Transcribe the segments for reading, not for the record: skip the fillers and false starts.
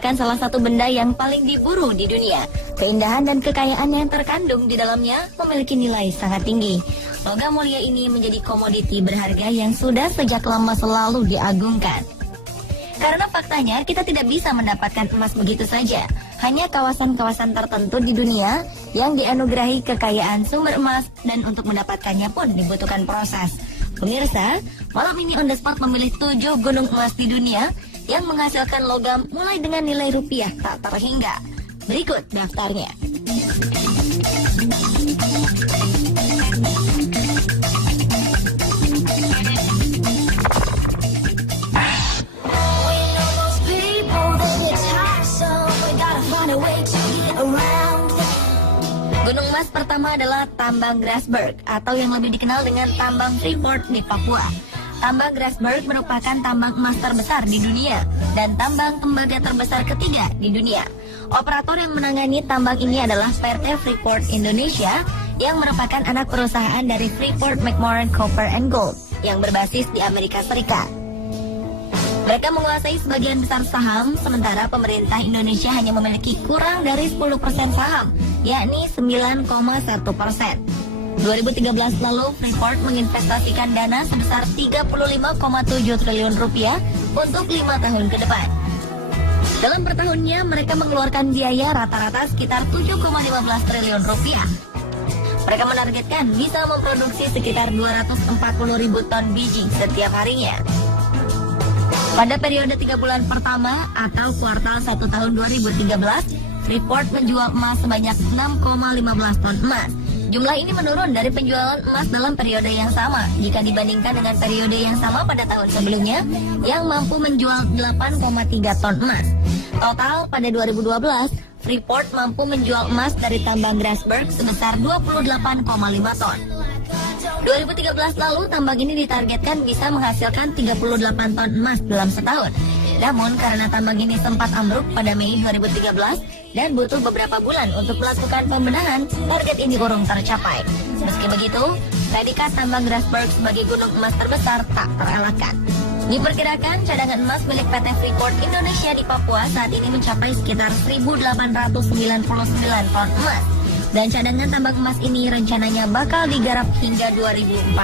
Kan salah satu benda yang paling diburu di dunia. Keindahan dan kekayaan yang terkandung di dalamnya memiliki nilai sangat tinggi. Logam mulia ini menjadi komoditi berharga yang sudah sejak lama selalu diagungkan. Karena faktanya kita tidak bisa mendapatkan emas begitu saja. Hanya kawasan-kawasan tertentu di dunia yang dianugerahi kekayaan sumber emas dan untuk mendapatkannya pun dibutuhkan proses. Pemirsa, malam ini On The Spot memilih 7 gunung emas di dunia yang menghasilkan logam mulai dengan nilai rupiah tak terhingga. Berikut daftarnya. Gunung emas pertama adalah tambang Grasberg atau yang lebih dikenal dengan tambang Freeport di Papua. Tambang Grasberg merupakan tambang emas terbesar di dunia dan tambang tembaga terbesar ketiga di dunia. Operator yang menangani tambang ini adalah PT Freeport Indonesia yang merupakan anak perusahaan dari Freeport McMoran Copper and Gold yang berbasis di Amerika Serikat. Mereka menguasai sebagian besar saham, sementara pemerintah Indonesia hanya memiliki kurang dari 10% saham, yakni 9,1%. 2013 lalu, Freeport menginvestasikan dana sebesar 35,7 triliun rupiah untuk 5 tahun ke depan. Dalam per tahunnya, mereka mengeluarkan biaya rata-rata sekitar 7,15 triliun rupiah. Mereka menargetkan bisa memproduksi sekitar 240 ribu ton biji setiap harinya. Pada periode 3 bulan pertama atau kuartal 1 tahun 2013, Freeport menjual emas sebanyak 6,15 ton emas. Jumlah ini menurun dari penjualan emas dalam periode yang sama jika dibandingkan dengan periode yang sama pada tahun sebelumnya yang mampu menjual 8,3 ton emas. Total pada 2012, Freeport mampu menjual emas dari tambang Grasberg sebesar 28,5 ton. 2013 lalu, tambang ini ditargetkan bisa menghasilkan 38 ton emas dalam setahun. Namun, karena tambang ini sempat ambruk pada Mei 2013 dan butuh beberapa bulan untuk melakukan pembenahan, target ini urung tercapai. Meski begitu, predikat tambang Grasberg sebagai gunung emas terbesar tak terelakkan. Diperkirakan cadangan emas milik PT Freeport Indonesia di Papua saat ini mencapai sekitar 1.899 ton emas. Dan cadangan tambang emas ini rencananya bakal digarap hingga 2042.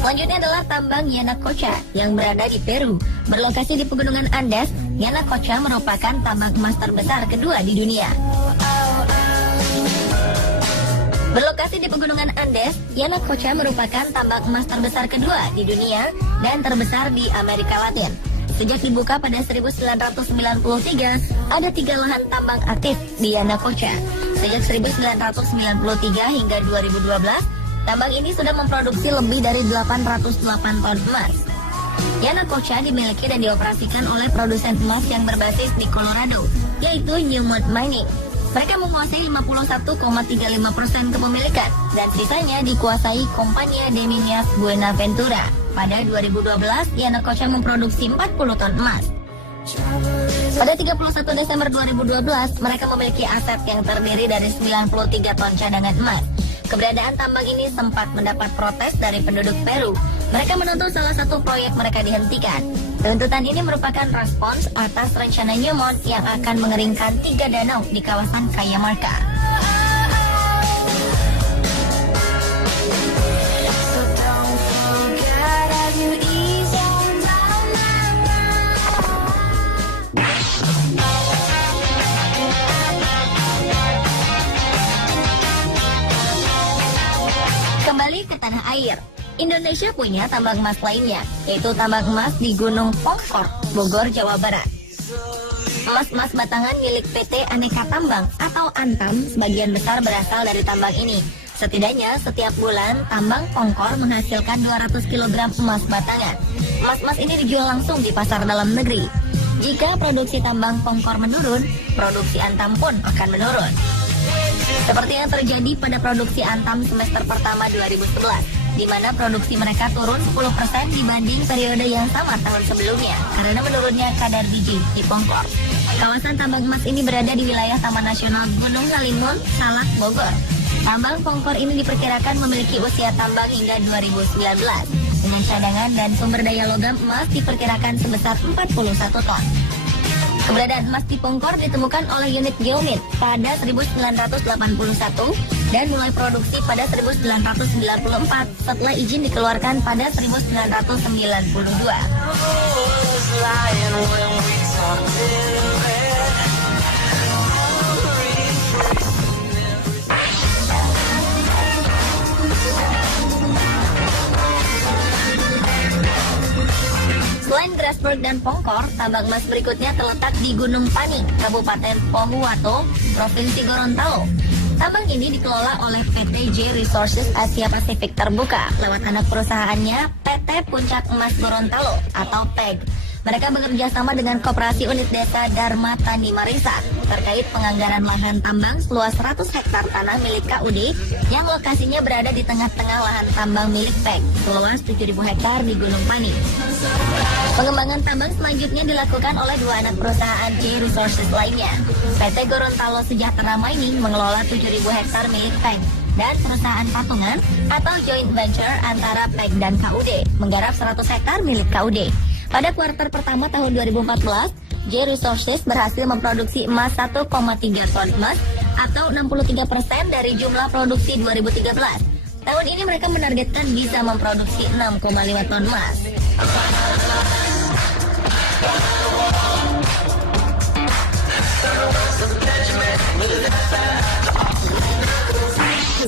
Selanjutnya adalah tambang Yanacocha yang berada di Peru. Berlokasi di pegunungan Andes, Yanacocha merupakan tambang emas terbesar kedua di dunia. Berlokasi di pegunungan Andes, Yanacocha merupakan tambang emas terbesar kedua di dunia dan terbesar di Amerika Latin. Sejak dibuka pada 1993, ada 3 lahan tambang aktif di Yanacocha. Sejak 1993 hingga 2012, tambang ini sudah memproduksi lebih dari 808 ton emas. Yanacocha dimiliki dan dioperasikan oleh produsen emas yang berbasis di Colorado, yaitu Newmont Mining. Mereka menguasai 51,35% kepemilikan dan sisanya dikuasai Compañía de Minas Buenaventura. Pada 2012, Yanacocha memproduksi 40 ton emas. Pada 31 Desember 2012, mereka memiliki aset yang terdiri dari 93 ton cadangan emas. Keberadaan tambang ini sempat mendapat protes dari penduduk Peru. Mereka menuntut salah satu proyek mereka dihentikan. Tuntutan ini merupakan respons atas rencana Newmont yang akan mengeringkan 3 danau di kawasan Cajamarca. Kembali ke tanah air, Indonesia punya tambang emas lainnya, yaitu tambang emas di Gunung Pongkor, Bogor, Jawa Barat. Emas-emas batangan milik PT Aneka Tambang atau Antam sebagian besar berasal dari tambang ini. Setidaknya setiap bulan tambang Pongkor menghasilkan 200 kg emas batangan. Emas-emas ini dijual langsung di pasar dalam negeri. Jika produksi tambang Pongkor menurun, produksi Antam pun akan menurun. Seperti yang terjadi pada produksi Antam semester pertama 2011. di mana produksi mereka turun 10% dibanding periode yang sama tahun sebelumnya karena menurunnya kadar biji di Pongkor. Kawasan tambang emas ini berada di wilayah Taman Nasional Gunung Halimun, Salak, Bogor. Tambang Pongkor ini diperkirakan memiliki usia tambang hingga 2019 dengan cadangan dan sumber daya logam emas diperkirakan sebesar 41 ton. Keberadaan emas di Pongkor ditemukan oleh unit Geomint pada 1981 dan mulai produksi pada 1994 setelah izin dikeluarkan pada 1992. Selain Grasberg dan Pongkor, tambang emas berikutnya terletak di Gunung Pani, Kabupaten Pohuwato, Provinsi Gorontalo. Tambang ini dikelola oleh PT J Resources Asia Pasifik Terbuka lewat anak perusahaannya PT Puncak Emas Gorontalo atau PEG. Mereka bekerja sama dengan Koperasi Unit Desa Dharma Tani Marisa terkait penganggaran lahan tambang seluas 100 hektar tanah milik KUD yang lokasinya berada di tengah-tengah lahan tambang milik PEG seluas 7.000 hektar di Gunung Pani. Pengembangan tambang selanjutnya dilakukan oleh dua anak perusahaan J Resources lainnya. PT Gorontalo Sejahtera Mining mengelola 7.000 hektar milik PEG dan perusahaan patungan atau joint venture antara PEG dan KUD menggarap 100 hektar milik KUD. Pada kuartal pertama tahun 2014, J Resources berhasil memproduksi emas 1,3 ton emas atau 63% dari jumlah produksi 2013. Tahun ini mereka menargetkan bisa memproduksi 6,5 ton emas.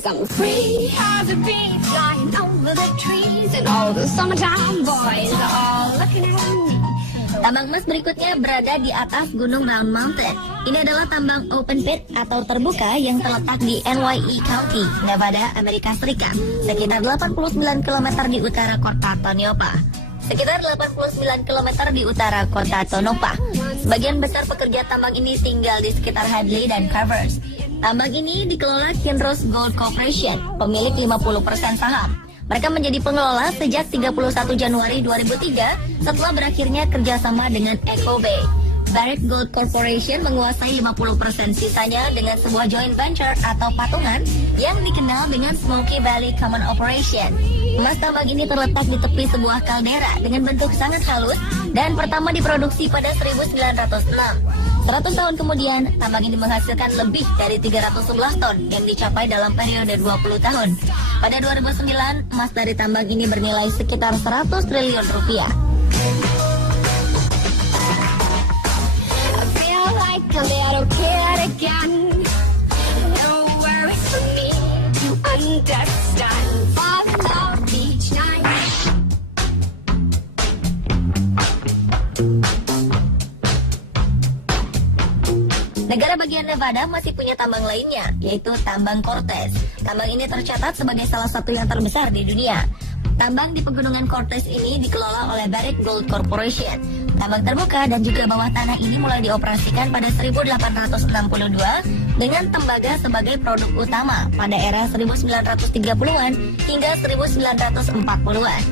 I'm free as a bee flying over the trees and all the summertime boys are all looking at me. Tambang emas berikutnya berada di atas Gunung Round Mountain. Ini adalah tambang open pit atau terbuka yang terletak di NYE County, Nevada, Amerika Serikat, sekitar 89 km di utara kota Tonopah. Sebagian besar pekerja tambang ini tinggal di sekitar Hadley dan Carvers. Tambang ini dikelola Kinross Gold Corporation, pemilik 50% saham. Mereka menjadi pengelola sejak 31 Januari 2003 setelah berakhirnya kerjasama dengan Echo Bay. Barrick Gold Corporation menguasai 50% sisanya dengan sebuah joint venture atau patungan yang dikenal dengan Smoky Valley Common Operation. Emas tambang ini terletak di tepi sebuah kaldera dengan bentuk sangat halus dan pertama diproduksi pada 1906. 100 tahun kemudian, tambang ini menghasilkan lebih dari 311 ton yang dicapai dalam periode 20 tahun. Pada 2009, emas dari tambang ini bernilai sekitar 100 triliun rupiah. Like a little kid again. No worries for me, you understand. Fall in love each night. Negara bagian Nevada masih punya tambang lainnya, yaitu tambang Cortez. Tambang ini tercatat sebagai salah satu yang terbesar di dunia. Tambang di pegunungan Cortez ini dikelola oleh Barrick Gold Corporation. Tambang terbuka dan juga bawah tanah ini mulai dioperasikan pada 1862 dengan tembaga sebagai produk utama pada era 1930-an hingga 1940-an.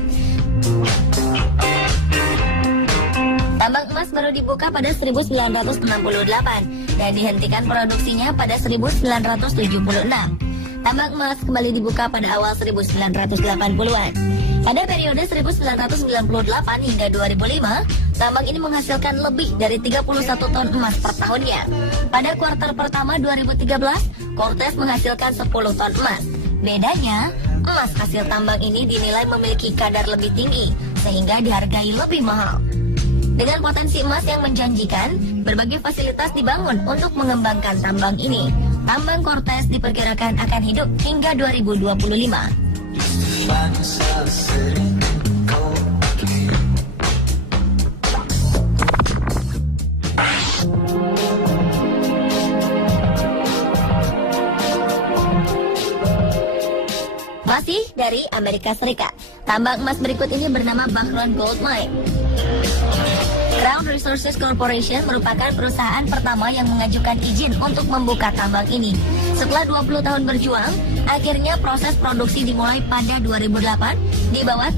Tambang emas baru dibuka pada 1968 dan dihentikan produksinya pada 1976. Tambang emas kembali dibuka pada awal 1980-an. Pada periode 1998 hingga 2005, tambang ini menghasilkan lebih dari 31 ton emas per tahunnya. Pada kuartal pertama 2013, Cortez menghasilkan 10 ton emas. Bedanya, emas hasil tambang ini dinilai memiliki kadar lebih tinggi, sehingga dihargai lebih mahal. Dengan potensi emas yang menjanjikan, berbagai fasilitas dibangun untuk mengembangkan tambang ini. Tambang Cortez diperkirakan akan hidup hingga 2025. Masih dari Amerika Serikat, tambang emas berikut ini bernama Bahron Gold Mine. Crown Resources Corporation merupakan perusahaan pertama yang mengajukan izin untuk membuka tambang ini. Setelah 20 tahun berjuang, akhirnya proses produksi dimulai pada 2008 di bawah